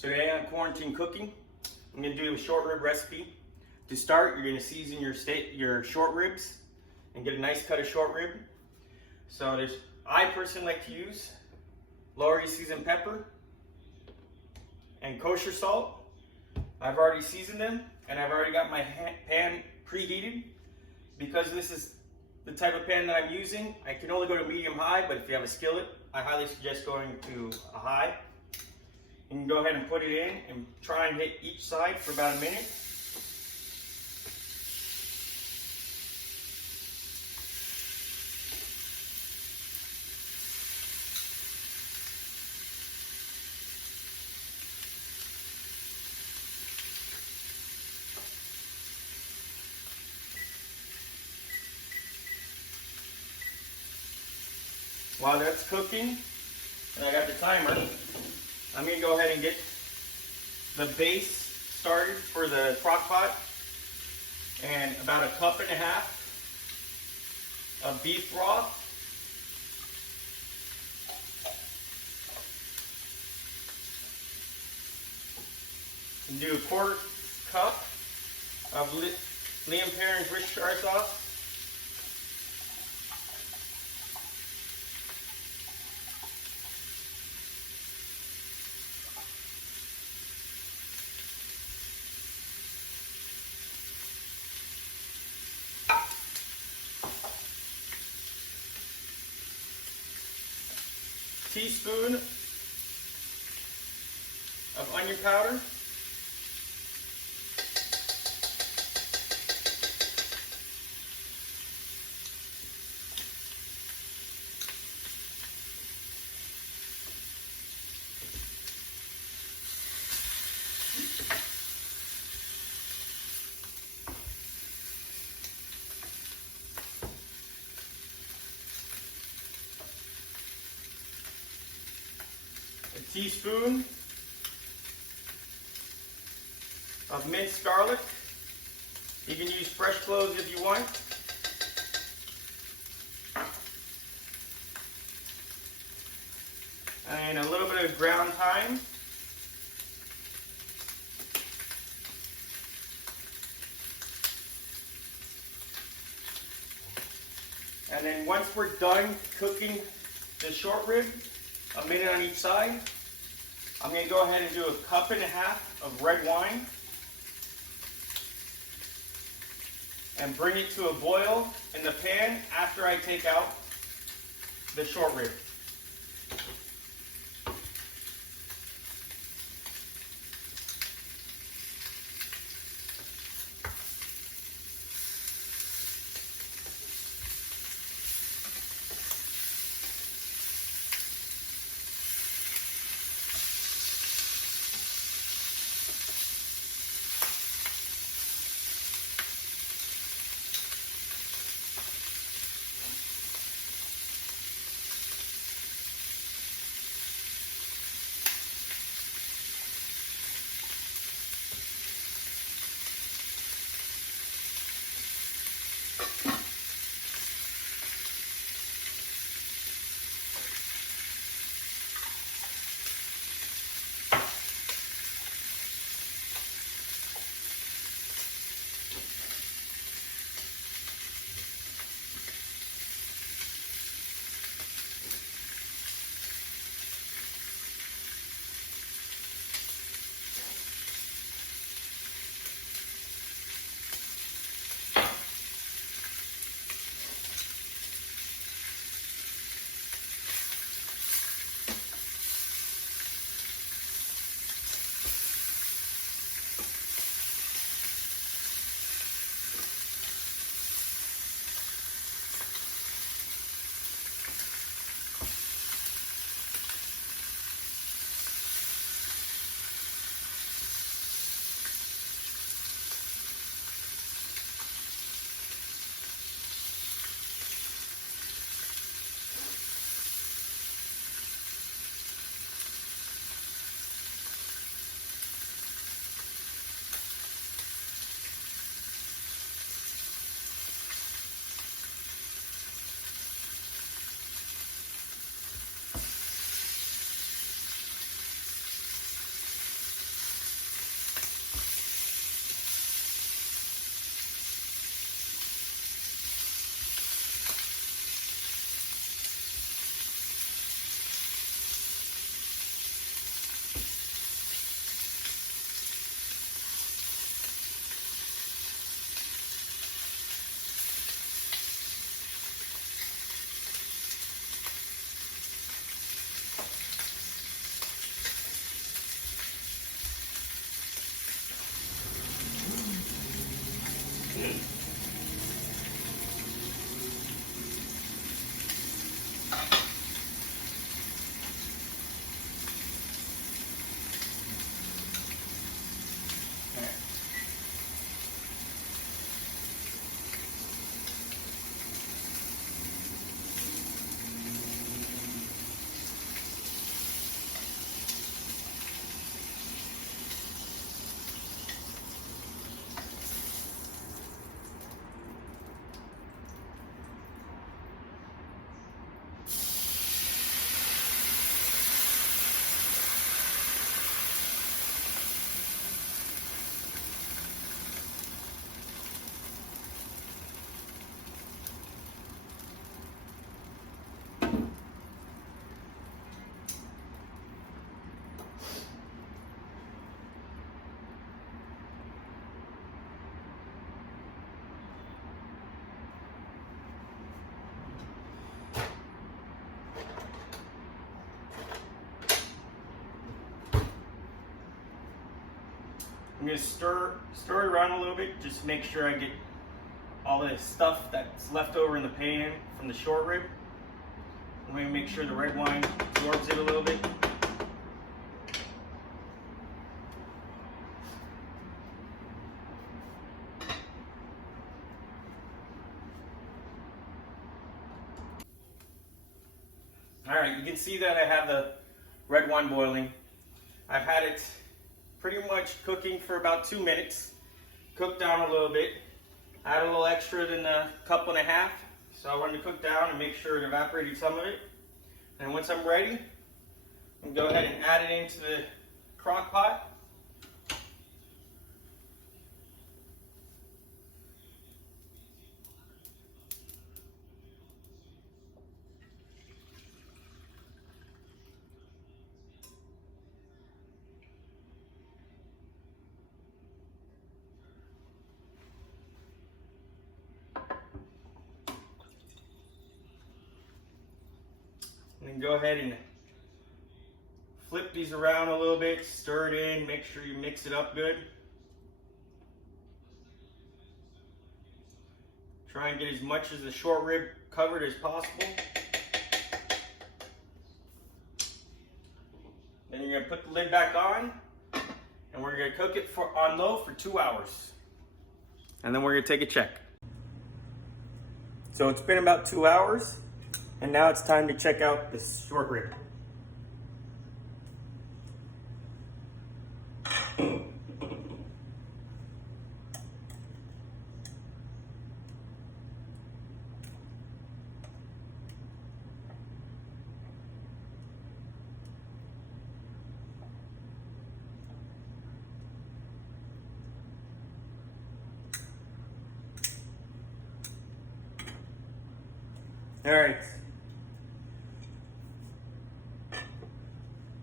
So today on Quarantine Cooking, I'm going to do a short rib recipe. To start, you're going to season your short ribs and get a nice cut of short rib. So I personally like to use Lawry seasoned pepper and kosher salt. I've already seasoned them and I've already got my pan preheated. Because this is the type of pan that I'm using, I can only go to medium high, but if you have a skillet, I highly suggest going to a high. You can go ahead and put it in and try and hit each side for about a minute. While that's cooking, and I got the timer, I'm going to go ahead and get the base started for the crock pot, and about 1.5 cups of beef broth. And do 1/4 cup of Lea & Perrins Worcestershire sauce. Teaspoon of onion powder. A teaspoon of minced garlic. You can use fresh cloves if you want. And a little bit of ground thyme. And then once we're done cooking the short rib, a minute on each side, I'm going to go ahead and do 1.5 cups of red wine and bring it to a boil in the pan after I take out the short rib. I'm gonna stir it around a little bit, just to make sure I get all the stuff that's left over in the pan from the short rib. I'm gonna make sure the red wine absorbs it a little bit. All right, you can see that I have the red wine boiling. I've had it pretty much cooking for about 2 minutes. Cooked down a little bit. I had a little extra than a cup and a half, so I wanted to cook down and make sure it evaporated some of it. And once I'm ready, I'm gonna go ahead and add it into the crock pot. And then go ahead and flip these around a little bit, stir it in, make sure you mix it up good. Try and get as much of the short rib covered as possible. Then you're gonna put the lid back on, and we're gonna cook it on low for 2 hours. And then we're gonna take a check. So it's been about 2 hours, and now it's time to check out this short rib. All right.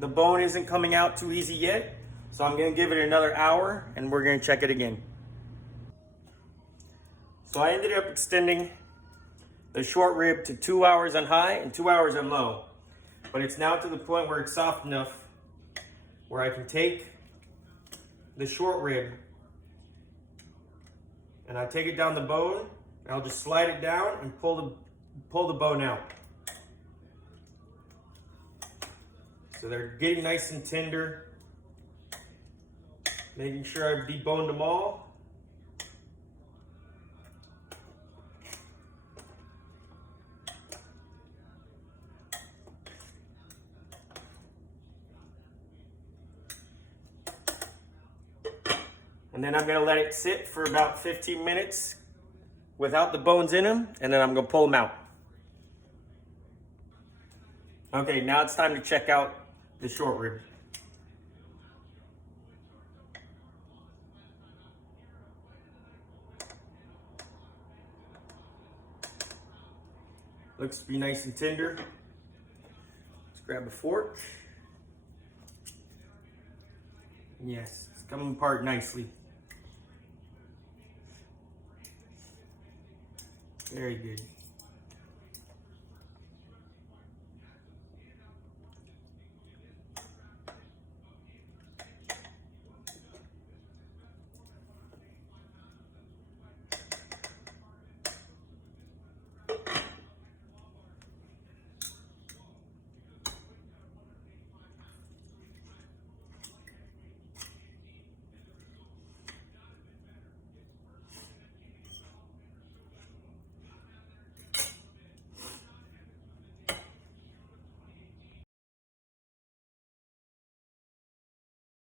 The bone isn't coming out too easy yet, so I'm gonna give it another hour and we're gonna check it again. So I ended up extending the short rib to 2 hours on high and 2 hours on low. But it's now to the point where it's soft enough where I can take the short rib and I take it down the bone, and I'll just slide it down and pull the bone out. So they're getting nice and tender. Making sure I've deboned them all. And then I'm gonna let it sit for about 15 minutes without the bones in them, and then I'm gonna pull them out. Okay, now it's time to check out the short rib. Looks to be nice and tender. Let's grab a fork. Yes, it's coming apart nicely. Very good.